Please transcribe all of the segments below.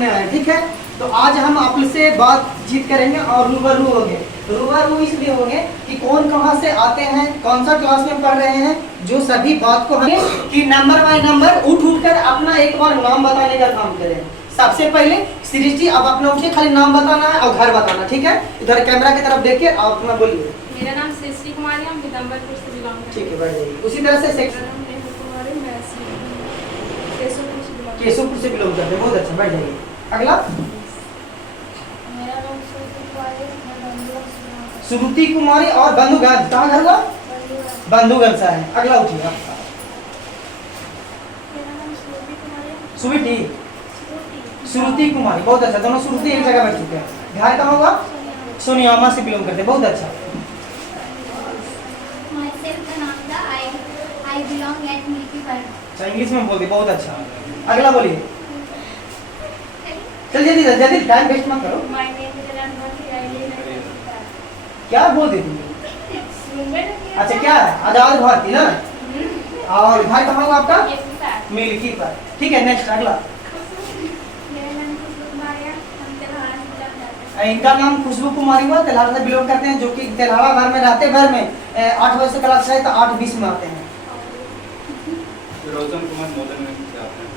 सुनने आए, ठीक है। तो आज हम आपसे बातचीत करेंगे और रूबरू होंगे। रूबरू इसलिए होंगे कि कौन कहाँ से आते हैं, कौन सा क्लास में पढ़ रहे हैं, जो सभी बात को हमें कि नंबर बाय नंबर उठ कर अपना एक बार नाम बताने का काम करें। सबसे पहले सृष्टि, अब अपना उठे, खाली नाम बताना है और घर बताना, ठीक है। इधर कैमरा की तरफ देखिए, आप अपना बोलिए। मेरा नाम सृष्टि कुमारी, हम विदम्बरपुर से बिलोंग करते हैं। ठीक है, बढ़ जाइए। उसी तरह से सेक्शन केशवपुर से बिलोंग करते हैं, बहुत अच्छा, बढ़ जाइए। अगला श्रुति कुमारी और बंधुगंज, कहाँ घर हुआ? बंधुगंज से है। अगला उठिए आप। स्वीटी, श्रुति कुमारी, बहुत अच्छा, दोनों श्रुति एक जगह बैठ चुके हैं। घर कहाँ हुआ? सोनियामा से बिलोंग करते हैं, बहुत अच्छा। अच्छा, इंग्लिश में बोल दी, बहुत अच्छा। अगला बोलिए। चल जल्दी जल्दी, टाइम वेस्ट मत करो। क्या बोल दी तुम? अच्छा, क्या है? आजाद भारती ना। और घर कहाँ हुआ आपका? मिल्की पर, ठीक है। नेक्स्ट, अगला। इनका नाम खुशबू कुमारी हुआ, तेल्हाड़ा से बिलोंग करते हैं, जो कि तेल्हाड़ा भर में रहते भर में 8 बजे से क्लास है तो 8:20 में आते हैं। रोशन कुमार मोदरगंज से आते हैं,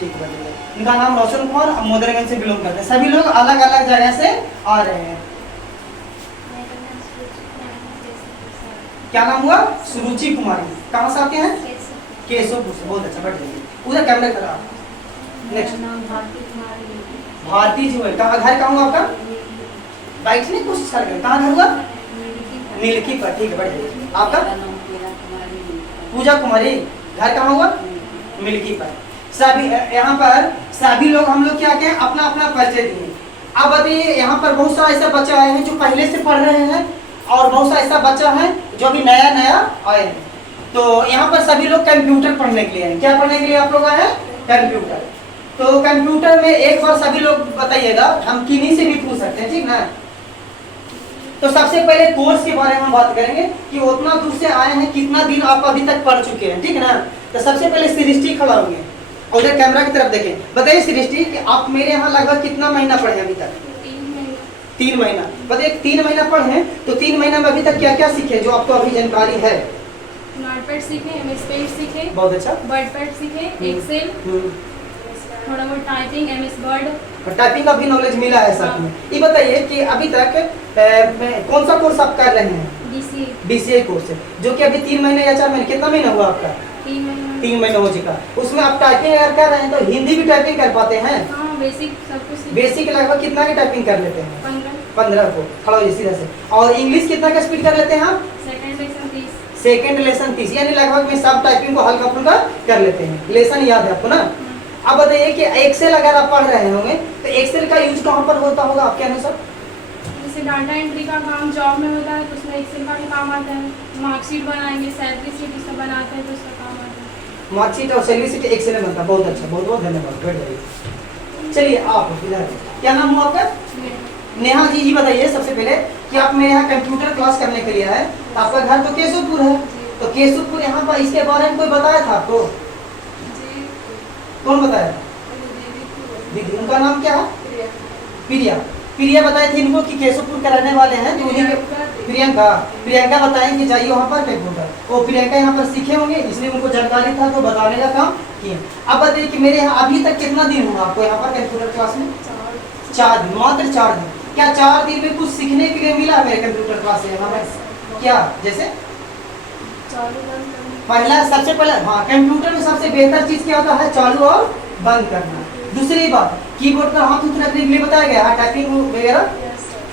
ठीक है। इनका नाम रोशन कुमार, मोदरगंज से बिलोंग करते हैं। सभी लोग अलग अलग जगह से आ रहे हैं। क्या नाम हुआ? सुरुचि कुमारी, कहाँ से आते हैं? केशवपुर से, बहुत अच्छा, बैठ जाइए। उधर कैमरा करा। नेक्स्ट, भारती जी हुए, कहाँ घर कहाँ हुआ आपका? बैठने की कोशिश कर रहे हैं, कहाँ घर हुआ? नीलकी पर, ठीक है, बैठ जाइए। आपका? पूजा कुमारी, घर कहाँ हुआ? मिल्की पर। सभी यहाँ पर सभी लोग, हम लोग क्या क्या अपना अपना परिचय दिए। अब बताइए, यहाँ पर बहुत सारा ऐसा बच्चा आए हैं जो पहले से पढ़ रहे हैं और बहुत सा ऐसा बच्चा है जो अभी नया नया आए हैं। तो यहाँ पर सभी लोग कंप्यूटर पढ़ने के लिए आए। क्या पढ़ने के लिए आप लोग आए हैं? कंप्यूटर। तो कंप्यूटर में एक बार सभी लोग बताइएगा, हम किन्हीं से भी पूछ सकते हैं, ठीक ना। तो सबसे पहले कोर्स के बारे में हम बात करेंगे कि उतना दूर से आए हैं, कितना दिन आप अभी तक पढ़ चुके हैं, ठीक है ना। तो सबसे पहले सृष्टि खड़ा होंगे और उधर कैमरा की तरफ देखें। बताइए सृष्टि कि आप मेरे यहाँ लगभग कितना महीना पढ़े अभी तक? 3 महीना। बताइए 3 महीना पढ़े तो 3 महीना में अभी तक क्या क्या सीखे जो आपको अभी जानकारी है? नोटपैड सीखे, एमएस पेंट सीखे, बहुत अच्छा, वर्डपैड सीखे, एक्सेल, थोड़ा बहुत टाइपिंग, एमएस वर्ड, टाइपिंग का भी नॉलेज मिला है साथ में। ये बताइए कि अभी तक कौन सा कोर्स आप कर रहे हैं? बीसीए कोर्स है, जो कि अभी 3 महीने या 4 महीने, कितना महीना हुआ आपका? 3 महीना हो चुका। उसमें आप टाइपिंग अगर कर रहे हैं तो हिंदी भी टाइपिंग कर पाते हैं? हाँ, बेसिक सब कुछ। बेसिक लगभग कितना की टाइपिंग कर लेते हैं? 15 को खड़ा हो सीधा से। और इंग्लिश कितना का स्पीड कर लेते हैं आप? सेकंड लेसन 30, यानी लगभग में सब टाइपिंग को हल्का फुल्का कर लेते हैं। लेसन याद है आपको ना। अब बताइए कि एक्सेल अगर आप पढ़ रहे होंगे तो एक्सेल का यूज कहाँ पर होता होगा आपके अनुसार? जैसे डाटा एंट्री का काम जॉब में होता है तो उसमें एक्सेल का भी काम आता है। मार्कशीट बनाएंगे, सैलरी शीट सब बनाते हैं तो उसका काम आता है। मार्कशीट और सैलरी शीट एक्सेल में बनता है, बहुत अच्छा, बहुत बहुत धन्यवाद, बैठ जाइए। चलिए आप इधर, क्या नाम हुआ आपका? नेहा जी। जी बताइए सबसे पहले कि आप मेरे यहाँ कंप्यूटर क्लास करने के लिए आए, तो आपका घर तो केशवपुर है, तो केशवपुर यहाँ पर इसके बारे में कोई बताया था आपको? कौन बताया? दीदी। उनका नाम क्या है? प्रिया। प्रिया बताए थे इनको कि केशवपुर के रहने वाले हैं, तो उन्हीं प्रियंका बताएं कि जाइए वहाँ पर कंप्यूटर। वो प्रियंका यहाँ पर सीखे होंगे, इसलिए उनको जानकारी था तो बताने का काम किए। अब बताइए कि मेरे यहाँ अभी तक कितना दिन हुआ आपको यहाँ पर कंप्यूटर क्लास में? 4 दिन, मात्र 4 दिन। क्या 4 दिन में कुछ सीखने के लिए मिला मेरे कंप्यूटर क्लास से हमें? क्या? जैसे पहला, सबसे पहले, हाँ, कंप्यूटर में सबसे बेहतर चीज क्या होता है? चालू और बंद करना। दूसरी बात, कीबोर्ड पर हाथ रखने के लिए बताया गया है, टाइपिंग वगैरह।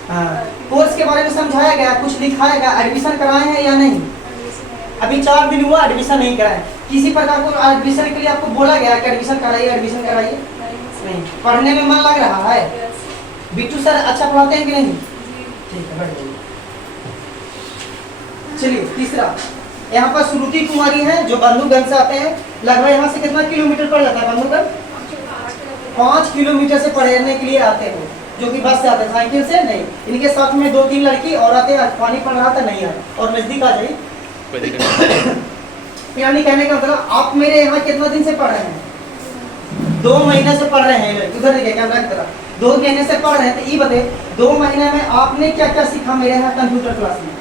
हाँ, कोर्स के बारे में समझाया गया, कुछ दिखाया गया। एडमिशन कराए हैं या नहीं? अभी 4 दिन हुआ, एडमिशन नहीं कराए। किसी प्रकार को एडमिशन के लिए आपको बोला गया कि एडमिशन कराइए, एडमिशन कराइए? नहीं। पढ़ने में मन लग रहा है? बिट्टू सर अच्छा पढ़ाते हैं कि नहीं? ठीक है, बैठ जाइए। चलिए तीसरा, यहाँ पर श्रुति कुमारी है जो बंधुगंज से आते हैं। लगभग यहाँ से कितना किलोमीटर पड़ जाता है बंधुगंज? 5 किलोमीटर से पढ़ने के लिए आते हैं, जो कि बस से आते हैं, साइकिल से नहीं। इनके साथ में 2-3 लड़की और आते हैं। पानी पड़ रहा था, नहीं आया। और नजदीक आ जाइए। यानी कहने का मतलब आप मेरे यहाँ कितना दिन से पढ़ रहे हैं? 2 महीने से पढ़ रहे हैं, उधर देखिए कैमरा की तरफ, 2 महीने से पढ़ रहे हैं, तो ये बताइए 2 महीने में आपने क्या क्या सीखा मेरे यहाँ कंप्यूटर क्लास में?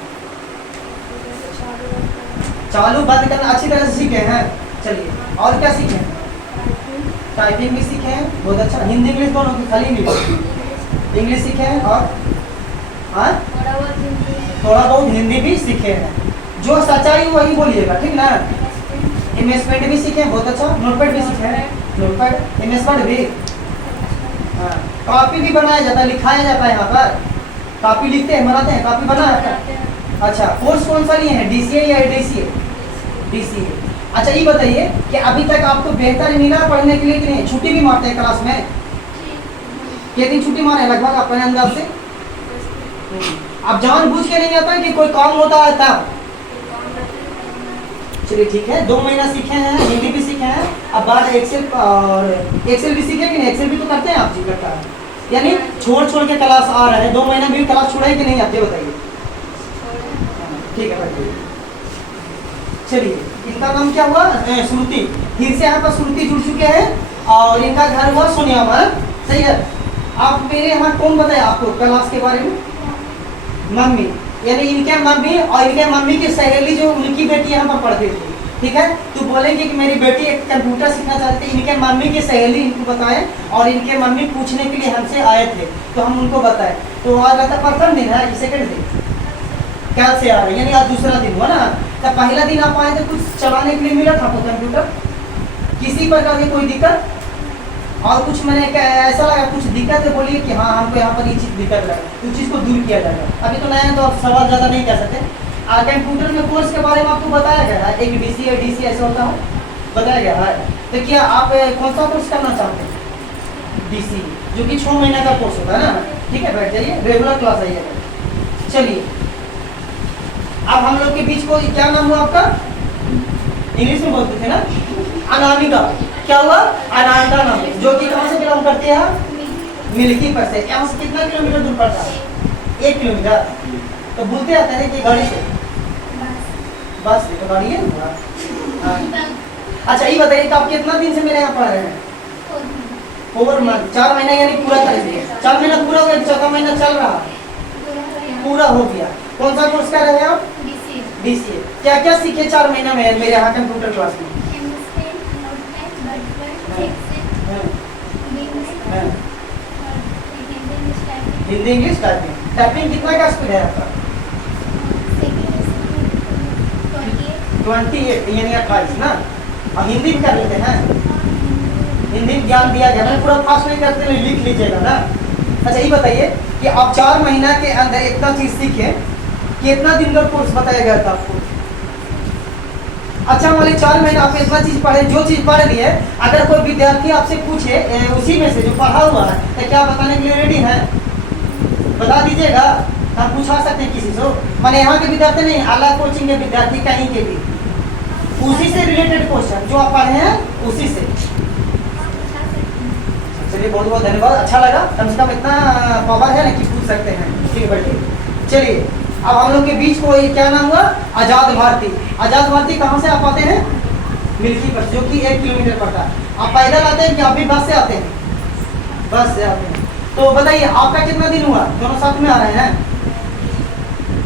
चालू बंद करना अच्छी तरह से सीखे हैं। चलिए और क्या सीखे हैं? टाइपिंग भी सीखे हैं, बहुत अच्छा। हिंदी इंग्लिश दोनों की, खाली इंग्लिश सीखे हैं, और हाँ थोड़ा बहुत हिंदी भी सीखे हैं। जो सच्चाई वही बोलिएगा, ठीक ना? एमएस वर्ड भी सीखे हैं, बहुत अच्छा। नोटपैड भी सीखे हैं, नोटपैड एमएस वर्ड भी। हाँ, कॉपी भी बनाया जाता है, लिखाया जाता है, यहाँ पर कॉपी लिखते हैं, बनाते हैं, कॉपी बना जाता है। अच्छा, कोर्स कौन सा लिए हैं, डीसीए या डीसीए? डीसीए। अच्छा ये बताइए कि अभी तक आपको बेहतर मिला पढ़ने के लिए कि नहीं? छुट्टी भी मारते हैं क्लास में? कितनी दिन छुट्टी मारे लगभग अपने अंदाज से? अब जानबूझ के नहीं आता कि कोई काम होता है तब? चलिए ठीक है, 2 महीना सीखे हैं, हिंदी भी सीखे हैं। अब बात एक्सेल, और एक्सेल भी सीखे कि नहीं? एक्सेल भी तो करते हैं आप जी, करता है यानी छोड़ के क्लास आ रहे हैं। 2 महीना भी क्लास छोड़े कि नहीं आते बताइए? ठीक है बताइए। चलिए इनका नाम क्या हुआ? श्रुति। फिर से यहाँ पर श्रुति जुड़ चुके हैं, और इनका घर हुआ सोनियामा, सही है। आप मेरे यहाँ कौन बताया आपको क्लास के बारे में? मम्मी, यानी इनके मम्मी और इनके मम्मी की सहेली जो उनकी बेटी यहाँ पर पढ़ती थी, ठीक है। तो बोलेंगे कि मेरी बेटी एक कंप्यूटर सीखना चाहती है, इनके मम्मी की सहेली इनको बताए, और इनके मम्मी पूछने के लिए हमसे आए थे, तो हम उनको बताए। तो आज रहता प्रथम दिन है, सेकंड दिन कल से आ रहे हैं, यानी आज दूसरा दिन हुआ ना। तो पहला दिन आप आए थे, कुछ चलाने के लिए मिला था आपको कंप्यूटर? किसी प्रकार की कोई दिक्कत? और कुछ मैंने ऐसा लगा कुछ दिक्कत है, बोलिए कि हाँ हमको यहाँ पर ये चीज़ दिक्कत लगा, उस चीज़ को दूर किया जाएगा। अभी तो नया है तो आप सवाल ज़्यादा नहीं कह सकते। कंप्यूटर में कोर्स के बारे में आपको बताया गया है, एक डीसी और डीसी ऐसा होता है, बताया गया है। तो क्या आप कौन सा कोर्स करना चाहते हैं? डीसी, जो कि 6 महीने का कोर्स होता है ना। ठीक है, बैठ जाइए, रेगुलर क्लास आइएगा। चलिए अब हम लोग के बीच को क्या नाम हुआ आपका? इंग्लिश में बोलते थे ना, अनामिका। क्या हुआ? अनामिका नाम, जो कि कहाँ से बिलोंग करते हैं? मिल्की पर से। यहाँ से कितना किलोमीटर दूर पड़ता है? 1 किलोमीटर। तो बोलते आते हैं कि गाड़ी से, बस से, तो गाड़ी है ना। हाँ। अच्छा ये बताइए कि आप कितना दिन से मेरे यहाँ पढ़ रहे हैं? 4 मंथ, 4 महीना यानी पूरा कर दिए। 4 महीना पूरा हो गया, 4था महीना चल रहा, पूरा हो गया। कौन सा कोर्स कर रहे हैं आप? डीसीए। क्या क्या सीखे 4 महीना में मेरे यहाँ कंप्यूटर क्लास में? Hindi English typing. टाइपिंग कितना का स्पीड है आपका? 28 यानी 28 ना। और हिंदी भी कर लेते हैं? हिंदी ज्ञान दिया गया, मैं पूरा फास्ट नहीं करते, लिख लीजिएगा ना। अच्छा ये बताइए कि आप 4 महीना के अंदर इतना चीज सीखे, कितना दिन का कोर्स बताया गया था आपको? अच्छा वाले 4 महीने आप इतना चीज पढ़े, जो चीज पढ़ ली है, अगर कोई विद्यार्थी आपसे पूछे उसी में से जो पढ़ा हुआ है, तो क्या बताने के लिए रेडी है? बता दीजिएगा, हम पूछा सकते हैं किसी से। मैंने यहाँ के विद्यार्थी नहीं, अलग कोचिंग के विद्यार्थी कहीं के भी, उसी से रिलेटेड क्वेश्चन जो आप पढ़े हैं उसी से। चलिए बहुत बहुत धन्यवाद, अच्छा लगा। कम से कम इतना पावर है ना कि पूछ सकते हैं। ठीक है बैठिए। चलिए अब हम लोग के बीच को क्या नाम हुआ? आजाद भारती। आजाद भारती कहाँ से आप आते हैं? मिल्की पर, जो कि 1 किलोमीटर पड़ता है। आप पैदल आते हैं कि आप भी बस से आते हैं? बस से आते हैं। तो बताइए आपका कितना दिन हुआ? दोनों साथ में आ रहे हैं।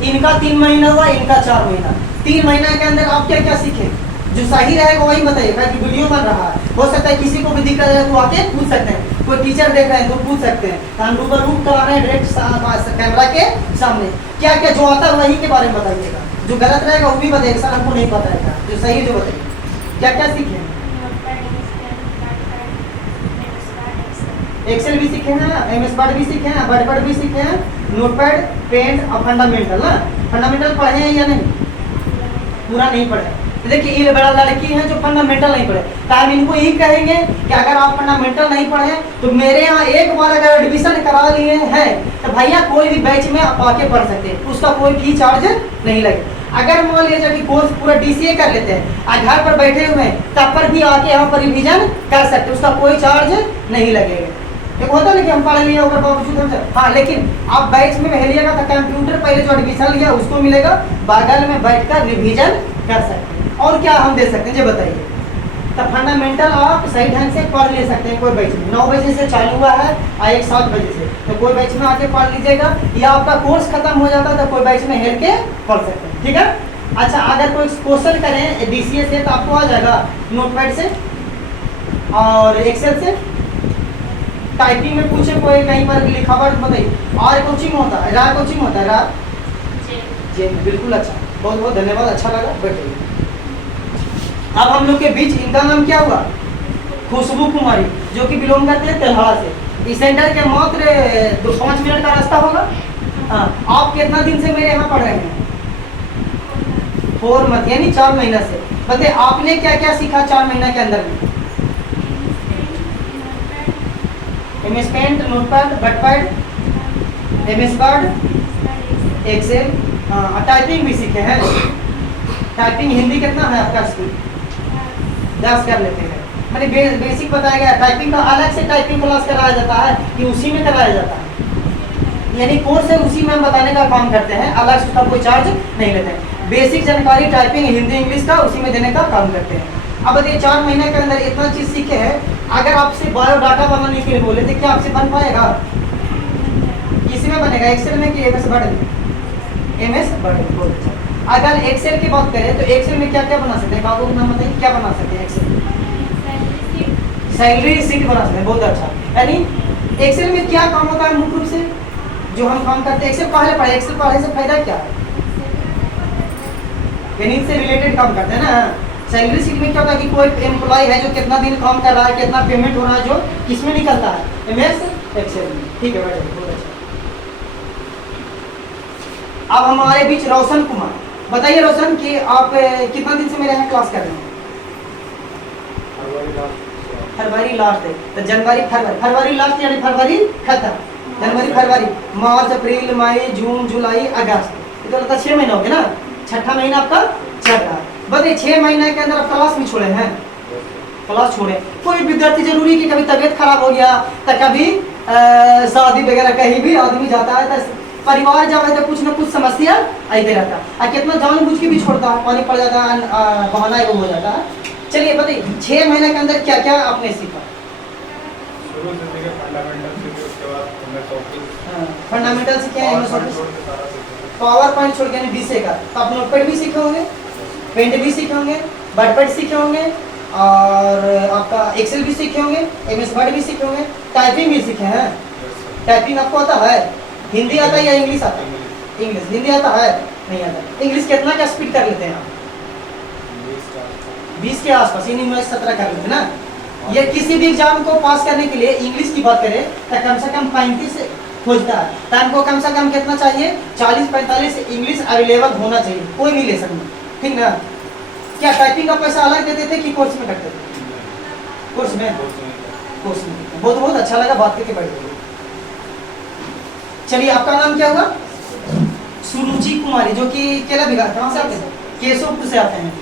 इनका 3 महीना हुआ, इनका 4 महीना। 3 महीना के अंदर आप क्या क्या सीखे? जो सही रहेगा वही बताइए, ताकि वीडियो बन रहा है, हो सकता है किसी को भी दिक्कत है तो आके पूछ सकते हैं। कोई टीचर देख रहे हैं तो पूछ सकते हैं। हम रूबरू करा रहे हैं डायरेक्ट कैमरा के सामने। क्या क्या जो आता है वही के बारे में बताइएगा, जो गलत रहेगा वो भी बताइएगा, सर हमको नहीं पता रहेगा, जो सही जो बताइए। क्या क्या सीखे? एक्सेल भी सीखे हैं, एमएस वर्ड भी सीखे हैं, वर्ड भी सीखे हैं, नोटपैड, पेंट और फंडामेंटल ना। फंडामेंटल पढ़े हैं या नहीं? पूरा नहीं पढ़े। देखिए ये बड़ा लड़की है जो फंडामेंटल नहीं पढ़े, तो हम इनको यही कहेंगे कि अगर आप फंडामेंटल नहीं पढ़े तो मेरे यहाँ एक बार अगर एडमिशन करा लिए हैं तो भैया कोई भी बैच में आप आके पढ़ सकते हैं, उसका कोई फी चार्ज नहीं लगेगा। अगर मान लीजिए कि कोर्स पूरा डीसीए कर लेते हैं और घर पर बैठे हुए हैं तब पर भी आके यहाँ पर रिविजन कर सकते हैं, उसका कोई चार्ज नहीं लगेगा। एक होता है कि हम पढ़ लिए होगा बावजूद हम, हाँ लेकिन आप बैच में भेजिएगा तो कंप्यूटर पहले जो एडमिशन लिया उसको मिलेगा, बगल में बैठकर रिवीजन कर सकते हैं। और क्या हम दे सकते हैं ये बताइए? तो फंडामेंटल आप सही ढंग से पढ़ ले सकते हैं कोई बैच में। 9 बजे से चालू हुआ है और एक 7 बजे से, तो कोई बैच में आके पढ़ लीजिएगा, या आपका कोर्स खत्म हो जाता है तो कोई बैच में हेर के पढ़ सकते हैं, ठीक है। अच्छा, अगर कोई क्वेश्चन करें DCA से तो आपको आ जाएगा नोटपैड से और एक्सेल से। टाइपिंग में पूछे कोई कहीं पर लिखावट बताइए। और कोचिंग होता है, रा कोचिंग होता है, रा जी बिल्कुल अच्छा, बहुत बहुत धन्यवाद, अच्छा लगा, बैठिए। अब हम लोग के बीच इनका नाम क्या हुआ? खुशबू कुमारी, जो कि बिलोंग करते हैं तेल्हाड़ा से। इस सेंटर के मात्र 5 मिनट का रास्ता होगा। हाँ, आप कितना दिन से मेरे यहाँ पढ़ रहे हैं? 4 मंथ, यानी 4 महीना से। बताइए आपने क्या क्या सीखा 4 महीना के अंदर में? MS Paint, Notepad, WordPad, MS Word, Excel, हाँ, टाइपिंग भी सीखे हैं। टाइपिंग हिंदी कितना है आपका स्कूल? 10 कर लेते हैं। मैंने बेसिक बताया गया। टाइपिंग का अलग से टाइपिंग क्लास कराया जाता है कि उसी में कराया जाता है, यानी कोर्स है उसी में हम बताने का काम करते हैं, अलग से उसका कोई चार्ज नहीं लेते हैं। बेसिक जानकारी टाइपिंग हिंदी इंग्लिश का उसी में देने का काम करते हैं। अब बताइए 4 महीने के अंदर इतना चीज़ सीखे हैं, अगर आपसे बायोडाटा बनाने के लिए बोले तो क्या आपसे बन पाएगा? किसी में बनेगा? एक्सेल में कि MS वर्ड में? MS वर्ड में, बहुत अच्छा। अगर एक्सेल की बात करें तो एक्सेल में क्या क्या बना सकते हैं? कागज नाम बताइए, क्या बना सकते हैं एक्सेल में? सैलरी शीट बना सकते हैं, बहुत अच्छा। यानी एक्सेल में क्या काम होता है मुख्य रूप से जो हम काम करते हैं? एक्सेल पढ़े पढ़े, एक्सेल पढ़ने से फायदा क्या है? यानी से रिलेटेड काम करते हैं ना। सैलरी शीट में क्या होता है कि कोई एम्प्लॉय है जो कितना दिन काम कर रहा है, कितना पेमेंट हो रहा है, जो किसमें निकलता है? MS एक्सेल में, ठीक है मैडम, बहुत अच्छा। अब हमारे बीच रोशन कुमार, बताइए रोशन कि आप कितना दिन से मेरे यहाँ क्लास कर रहे हैं? फरवरी लास्ट है, तो जनवरी फरवरी लास्ट यानी फरवरी खत्म, जनवरी फरवरी मार्च अप्रैल मई जून जुलाई अगस्त, ये तो लगता है 6 महीना हो गया ना। छठा महीना आपका चल रहा है। बताइए 6 महीने के अंदर आप क्लास भी छोड़े हैं? क्लास छोड़े। कोई विद्यार्थी जरूरी कि कभी तबीयत खराब हो गया तो कभी शादी वगैरह कहीं भी आदमी जाता है तो परिवार जब है तो कुछ ना कुछ समस्या आते रहता है, और कितना जानबूझ के भी छोड़ता है, पानी पड़ जाता है, बहाना एगो हो जाता है। चलिए बताइए 6 महीने के अंदर क्या क्या आपने सीखा? शुरू से सीखे फंडामेंटल सीखे, उसके बाद MS ऑफिस, फंडामेंटल सीखे हैं, MS ऑफिस, पावर पॉइंट छोड़ के यानी 20 का। तो आप नोटपैड भी सीखे होंगे, पेंट भी सीखे होंगे, बटपैड सीखे होंगे, और आपका एक्सेल भी सीखे होंगे, MS वर्ड भी सीखे होंगे, टाइपिंग भी सीखे हैं। टाइपिंग आपको आता है? हिंदी आता है या इंग्लिश आता है? इंग्लिश। हिंदी आता है? नहीं आता। इंग्लिश कितना का स्पीड कर लेते हैं आप? 20 के आसपास, यानी 17 कर लेते हैं ना। ये किसी भी एग्जाम को पास करने के लिए इंग्लिश की बात करें तो कम से कम 35 खोजता है, तो हमको कम से कम कितना चाहिए? 40-45 इंग्लिश अवेलेबल होना चाहिए, कोई भी ले सकता, ठीक ना। क्या टाइपिंग का पैसा अलग देते थे कि कोर्स में करते थे? कोर्स में, कोर्स में। बहुत बहुत अच्छा लगा बात करके, बैठ गए। चलिए आपका नाम क्या हुआ? सुरुचि कुमारी, जो कि केला बिघा, कहाँ से आते हैं? केशवपुर से आते हैं।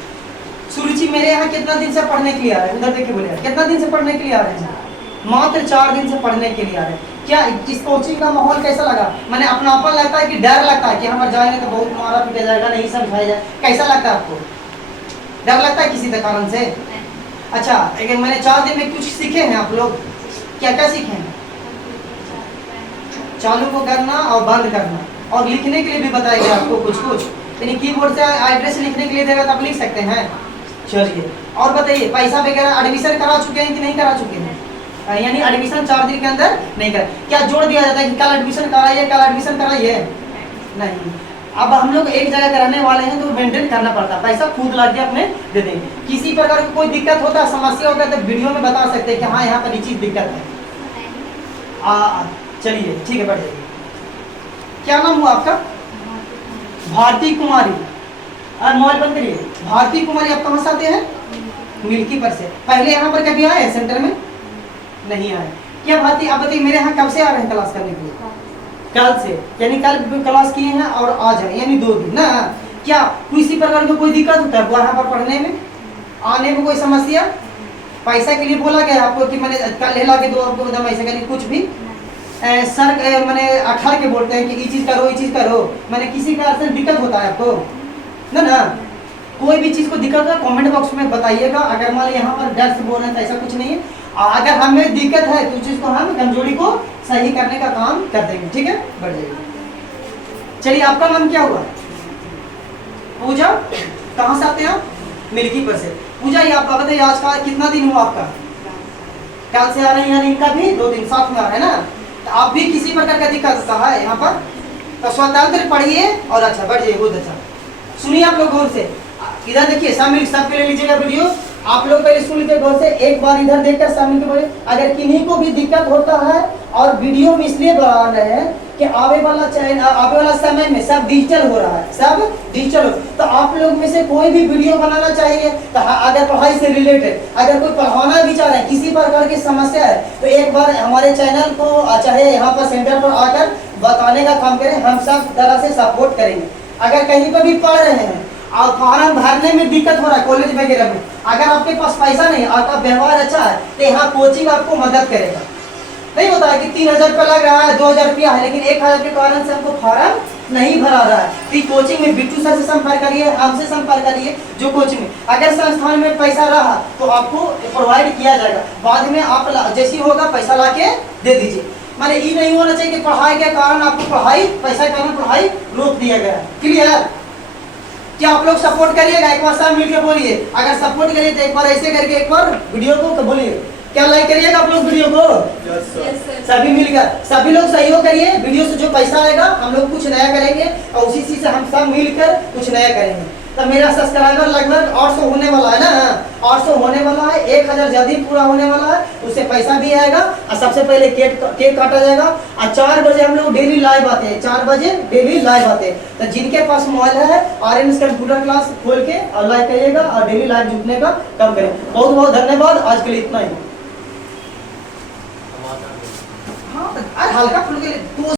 सुरुचि मेरे यहाँ कितना दिन से पढ़ने के लिए आ रहे हैं? उधर देखिए बोले कितना दिन से पढ़ने के लिए आ रहे हैं? मात्र 4 दिन से पढ़ने के लिए आ रहे हैं। क्या इस कोचिंग का माहौल कैसा लगा? मैंने अपनापन लगता है कि डर लगता है कि हम जाएंगे तो बहुत मारा पीटा जाएगा, नहीं समझाया जाए, कैसा लगता है आपको? डर लगता है किसी कारण से? अच्छा, लेकिन मैंने 4 दिन में कुछ सीखे हैं आप लोग? क्या क्या सीखे हैं? चालू को करना और बंद करना, और लिखने के लिए भी बताया गया आपको कुछ कुछ, यानी कीबोर्ड से एड्रेस लिखने के लिए देगा तो आप लिख सकते हैं। चलिए और बताइए पैसा वगैरह एडमिशन करा चुके हैं कि नहीं करा चुके हैं? यानी एडमिशन 4 दिन के अंदर नहीं कर, क्या जोड़ दिया जाता है कि कल एडमिशन कराइए, कल एडमिशन कराइए? नहीं। अब हम लोग एक जगह कराने वाले हैं तो मेंटेन करना पड़ता है, पैसा खुद ला के अपने दे देंगे। किसी प्रकार की कोई दिक्कत होता है, समस्या होता है तो वीडियो में बता सकते हैं कि हाँ यहाँ पर ये चीज़ दिक्कत है। चलिए ठीक है, बैठ जाइए। क्या नाम हुआ आपका? भारती कुमारी। मोबाइल बंद करिए। भारती कुमारी, आप कहाँ से आते हैं? मिल्की पर से। पहले यहाँ पर कभी आए सेंटर में? नहीं आए। क्या भारती, आप बताइए मेरे यहाँ कब से आ रहे हैं क्लास करने के लिए? कल से, यानी कल क्लास किए हैं और आज है, यानी 2 दिन ना। क्या किसी प्रकार की कोई दिक्कत होता है वहाँ पर पढ़ने में, आने में कोई समस्या? पैसा के लिए बोला गया आपको कि मैंने कल ला के दो आपको, एकदम ऐसा करिए कुछ भी सर मैंने अठार के बोलते हैं कि ये चीज़ करो, ये चीज़ करो, मैंने किसी कारण से दिक्कत होता है आपको ना? कोई भी चीज़ को दिक्कत है कमेंट बॉक्स में बताइएगा। अगर मान लीजिए यहाँ पर डर से बोल रहे हैं तो ऐसा कुछ नहीं है। अगर हमें दिक्कत है तो उस चीज़ को हम कमजोरी को सही करने का काम कर देंगे, ठीक है, बढ़ जाइए। चलिए, आपका नाम क्या हुआ? पूजा। कहाँ से आते हैं आप? मिल्कीपुर से। पूजा, ये आपका बताइए आज का कितना दिन हुआ आपका? कल से आ रहे हैं, यानी इनका भी 2 दिन साथ में आ रहा है ना। तो आप भी किसी प्रकार का दिक्कत होता है यहाँ पर तो स्वतंत्र पढ़िए और अच्छा बढ़ जाइए, बहुत अच्छा। सुनिए आप लोग गौर से, इधर देखिए, शामिल सबके लिए लीजिएगा वीडियो। आप लोग पहले सुन लीजिए गौर से, एक बार इधर देखकर शामिल के बोले। अगर किन्हीं को भी दिक्कत होता है और वीडियो में इसलिए बना रहे हैं कि आवे वाला समय में सब डिजिटल हो रहा है, सब डिजिटल हो, तो आप लोग में से कोई भी वीडियो बनाना चाहिए तो अगर पढ़ाई से रिलेटेड, अगर कोई पढ़ाना भी चाह रहे हैं, किसी प्रकार की समस्या है, तो एक बार हमारे चैनल को चाहे यहाँ पर सेंटर पर आकर बताने का काम करें, हम सब तरह से सपोर्ट करेंगे। अगर कहीं पर भी पढ़ रहे हैं और फॉर्म भरने में दिक्कत हो रहा है कॉलेज वगैरह में, अगर आपके पास पैसा नहीं, आपका व्यवहार अच्छा है, तो यहाँ कोचिंग आपको मदद करेगा। नहीं होता है कि 3000 रुपया लग रहा है, 2000 रुपया है, लेकिन 1000 के कारण से हमको फॉर्म नहीं भरा रहा है, तो कोचिंग में बिट्टू सर से संपर्क करिए, हमसे संपर्क करिए। जो कोचिंग में अगर संस्थान में पैसा रहा तो आपको प्रोवाइड किया जाएगा, बाद में आप जैसी होगा पैसा ला के दे दीजिए। माने ये नहीं होना चाहिए कि पढ़ाई के कारण आपको पैसा के कारण पढ़ाई रोक दिया गया है। क्लियर? क्या आप लोग सपोर्ट करिएगा? एक बार सब मिलकर बोलिए। अगर सपोर्ट करिए तो एक बार ऐसे करके एक बार वीडियो को बोलिए। क्या लाइक करिएगा आप लोग वीडियो को? सभी मिलकर, सभी लोग सहयोग करिए। वीडियो से जो पैसा आएगा हम लोग कुछ नया करेंगे और उसी चीज से हम सब मिलकर कुछ नया करेंगे। तो मेरा सब्सक्राइबर लगभग 800 होने वाला है ना, 800 होने वाला है, 1000 जल्दी पूरा होने वाला है, उससे पैसा भी आएगा। और सबसे पहले केक काटा जाएगा। और 4 बजे हम लोग डेली लाइव आते हैं, 4 बजे डेली लाइव आते हैं। तो जिनके पास मोबाइल है RNS कंप्यूटर क्लास खोल के और लाइव करिएगा और डेली लाइव जुटने का काम करें। बहुत बहुत धन्यवाद, आज के लिए इतना ही। हाँ, हल्का फुल्के